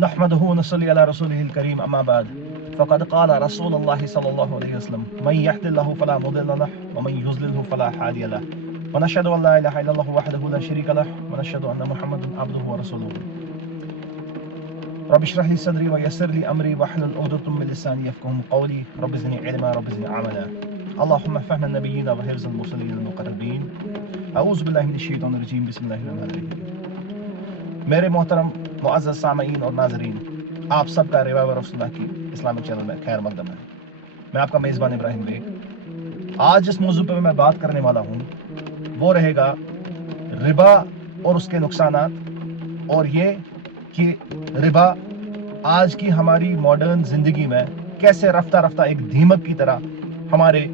نحمده ونصلي على رسوله الكريم أما بعد فقد قال رسول الله صلى الله عليه وسلم من يهد الله فلا مضل له ومن يضلل فلا هادي له ونشهد أن لا إله إلا الله وحده لا شريك له ونشهد أن محمدا عبده ورسوله رب اشرح لي صدري ويسر لي أمري واحلل عقدة من لساني يفقهوا قولي رب زدني علما رب زدني عملا اللهم فهم النبيين وحفظ المرسلين المقربين اعوذ باللہ من الشیطان الرجیم بسم اللہ الرحمن الرحیم۔ میرے محترم معزز سامعین اور ناظرین، آپ سب کا ریوائور آف سنہ کی اسلامک چینل میں خیر مقدم ہے۔ میں آپ کا میزبان ابراہیم بیگ۔ آج جس موضوع پہ میں بات کرنے والا ہوں وہ رہے گا ربا اور اس کے نقصانات، اور یہ کہ ربا آج کی ہماری ماڈرن زندگی میں کیسے رفتہ رفتہ ایک دیمک کی طرح ہمارے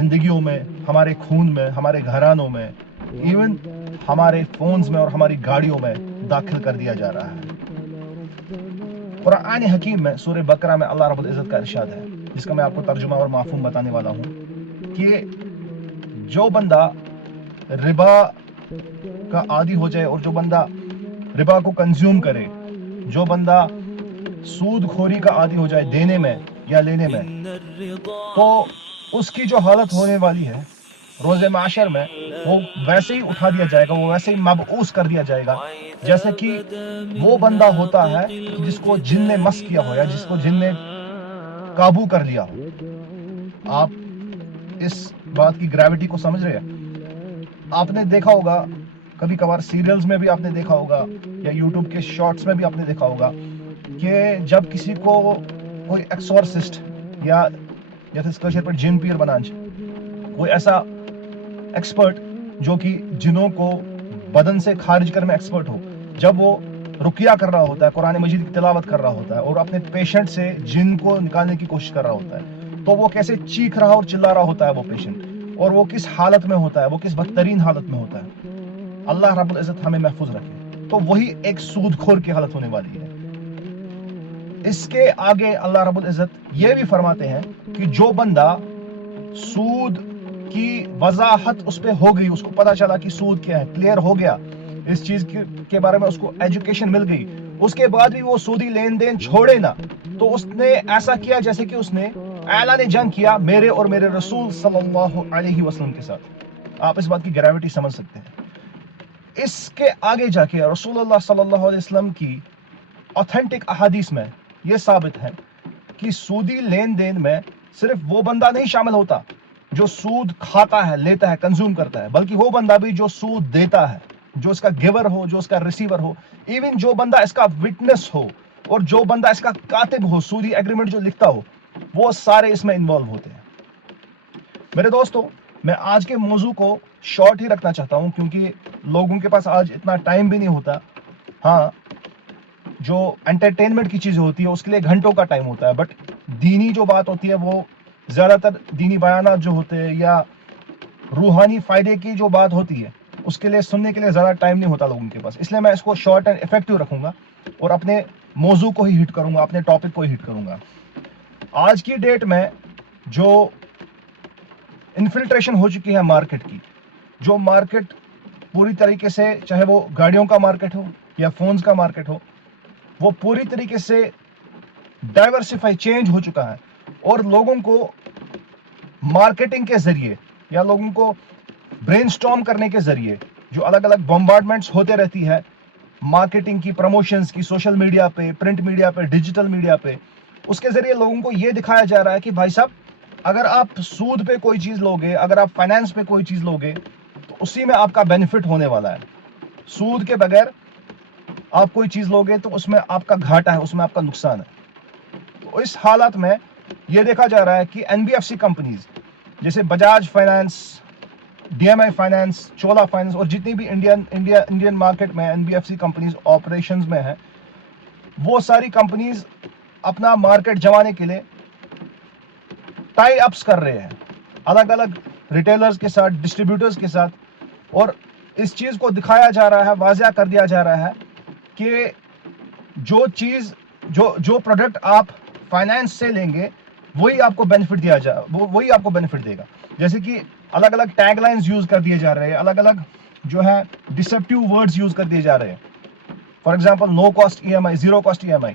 زندگیوں میں، ہمارے خون میں، ہمارے گھرانوں میں، ایون ہمارے فونز میں اور ہماری گاڑیوں میں داخل کر دیا جا رہا ہے۔ قرآن حکیم میں سورہ بقرہ میں اللہ رب العزت کا ارشاد ہے، جس کا میں آپ کو ترجمہ اور مفہوم بتانے والا ہوں، کہ جو بندہ ربا کا عادی ہو جائے اور جو بندہ ربا کو کنزیوم کرے، جو بندہ سود خوری کا عادی ہو جائے دینے میں یا لینے میں، تو اس کی جو حالت ہونے والی ہے روز معاشر میں، وہ ویسے ہی اٹھا دیا جائے گا، وہ ویسے ہی مبعوث کر دیا جائے گا جیسے کہ وہ بندہ ہوتا ہے جس کو جن نے مس کیا ہو یا جس کو جن نے قابو کر لیا ہو۔ آپ اس بات کی گریوٹی کو سمجھ رہے ہیں؟ آپ نے دیکھا ہوگا کبھی کبھار سیریلز میں بھی آپ نے دیکھا ہوگا یا یوٹیوب کے شارٹس میں بھی آپ نے دیکھا ہوگا کہ جب کسی کو کوئی ایکسورسسٹ یا پر جن پیر بنانچ، کوئی ایسا ایکسپرٹ جو کہ جنوں کو بدن سے خارج کرنے میں ایکسپرٹ ہو، جب وہ رقیہ کر رہا ہوتا ہے، قرآن مجید کی تلاوت کر رہا ہوتا ہے اور اپنے پیشنٹ سے جن کو نکالنے کی کوشش کر رہا ہوتا ہے، تو وہ کیسے چیخ رہا اور چلا رہا ہوتا ہے وہ پیشنٹ، اور وہ کس حالت میں ہوتا ہے، وہ کس بدترین حالت میں ہوتا ہے۔ اللہ رب العزت ہمیں محفوظ رکھے۔ تو وہی ایک سود خور کی حالت ہونے والی ہے۔ اس کے آگے اللہ رب العزت یہ بھی فرماتے ہیں کہ جو بندہ سود کی وضاحت اس پہ ہو گئی، اس کو پتا چلا کہ سود کیا ہے، کلیئر ہو گیا اس چیز کے بارے میں، اس کو ایجوکیشن مل گئی، اس کے بعد بھی وہ سودی لین دین چھوڑے نہ، تو اس نے ایسا کیا جیسے کہ اس نے اعلان جنگ کیا میرے اور میرے رسول صلی اللہ علیہ وسلم کے ساتھ۔ آپ اس بات کی گریوٹی سمجھ سکتے ہیں۔ اس کے آگے جا کے رسول اللہ صلی اللہ علیہ وسلم کی اوتھینٹک احادیث میں یہ ثابت ہے کہ سودی لین دین میں صرف وہ بندہ نہیں شامل ہوتا جو سود کھاتا ہے، لیتا ہے، کنزیوم کرتا ہے، بلکہ وہ بندہ بھی جو سود دیتا ہے، جو اس کا گیور ہو، جو اس کا ریسیور ہو، ایون جو بندہ اس کا وٹنس ہو اور جو بندہ اس کا کاتب ہو، سودی ایگریمنٹ جو لکھتا ہو، وہ سارے اس میں انوالو ہوتے ہیں۔ میرے دوستو، میں آج کے موضوع کو شارٹ ہی رکھنا چاہتا ہوں کیونکہ لوگوں کے پاس آج اتنا ٹائم بھی نہیں ہوتا۔ ہاں، جو انٹرٹینمنٹ کی چیز ہوتی ہے اس کے لیے گھنٹوں کا ٹائم ہوتا ہے، بٹ دینی جو بات ہوتی ہے، وہ زیادہ تر دینی بیانات جو ہوتے ہیں یا روحانی فائدے کی جو بات ہوتی ہے، اس کے لیے سننے کے لیے زیادہ ٹائم نہیں ہوتا لوگوں کے پاس، اس لیے میں اس کو شارٹ اینڈ افیکٹو رکھوں گا اور اپنے موضوع کو ہی ہٹ کروں گا، اپنے ٹاپک کو ہی ہٹ کروں گا۔ آج کی ڈیٹ میں جو انفلٹریشن ہو چکی ہے مارکیٹ کی، جو مارکیٹ پوری طریقے سے، چاہے وہ گاڑیوں کا مارکیٹ ہو یا فونز کا مارکیٹ ہو، وہ پوری طریقے سے ڈائیورسیفائی، چینج ہو چکا ہے، اور لوگوں کو مارکیٹنگ کے ذریعے یا لوگوں کو برین سٹارم کرنے کے ذریعے جو الگ الگ بمبارڈمنٹس ہوتے رہتی ہے مارکیٹنگ کی، پروموشنز کی، سوشل میڈیا پہ، پرنٹ میڈیا پہ، ڈیجیٹل میڈیا پہ، اس کے ذریعے لوگوں کو یہ دکھایا جا رہا ہے کہ بھائی صاحب، اگر آپ سود پہ کوئی چیز لوگے، اگر آپ فائنانس پہ کوئی چیز لوگے، تو اسی میں آپ کا بینیفٹ ہونے والا ہے۔ سود کے بغیر آپ کوئی چیز لوگے تو اس میں آپ کا گھاٹا ہے، اس میں آپ کا نقصان ہے۔ تو اس حالت میں یہ دیکھا جا رہا ہے کہ N B F C companies جیسے Bajaj finance, D M I finance, Chola finance, اور جتنی بھی انڈین مارکیٹ میں N B F C companies operations میں ہیں، وہ ساری کمپنیز اپنا مارکیٹ جمانے کے لیے ٹائی اپس کر رہے ہیں الگ الگ ریٹیلرز کے ساتھ، ڈسٹریبیوٹرز کے ساتھ، اور اس چیز کو دکھایا جا رہا ہے، واضح کر دیا جا رہا ہے کہ جو پروڈکٹ آپ فائنانس سے لیں گے وہی آپ کو بینیفٹ وہی آپ کو بینیفٹ دے گا۔ جیسے کہ الگ الگ ٹیگ لائنز یوز کر دیے جا رہے ہیں، الگ الگ جو ہے ڈسپٹیو ورڈز یوز کر دیے جا رہے ہیں۔ For example, no cost E M I, zero cost E M I,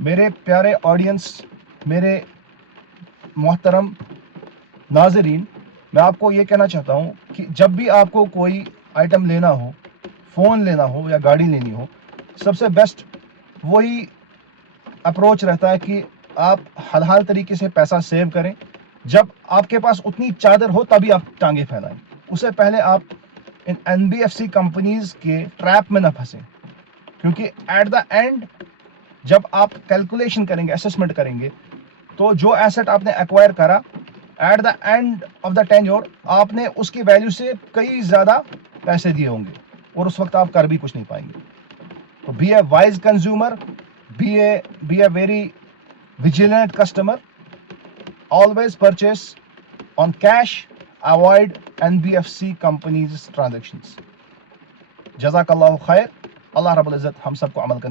میرے پیارے آڈینس، میرے محترم ناظرین، میں آپ کو یہ کہنا چاہتا ہوں کہ جب بھی آپ کو کوئی آئٹم لینا ہو، فون لینا ہو یا گاڑی لینی ہو، سب سے بیسٹ وہی اپروچ رہتا ہے کہ آپ حلال طریقے سے پیسہ سیو کریں. جب آپ کے پاس اتنی چادر ہو تبھی آپ ٹانگیں پھیلائیں. اس سے پہلے آپ ان NBFC کمپنیز کے ٹریپ میں نہ پھنسیں، کیونکہ ایٹ دا اینڈ جب آپ کیلکولیشن کریں گے، اسسمنٹ کریں گے، تو جو ایسٹ آپ نے ایکوائر کرا، at the end of the tenure آپ نے اس کی ویلیو سے کئی زیادہ پیسے دیے ہوں گے، اور اس وقت آپ کر بھی کچھ نہیں پائیں گے. تو be a wise consumer, be a very vigilant customer. Always purchase on cash. Avoid NBFC companies transactions. جزاک اللہ خیر. اللہ رب العزت ہم سب کو عمل کرنے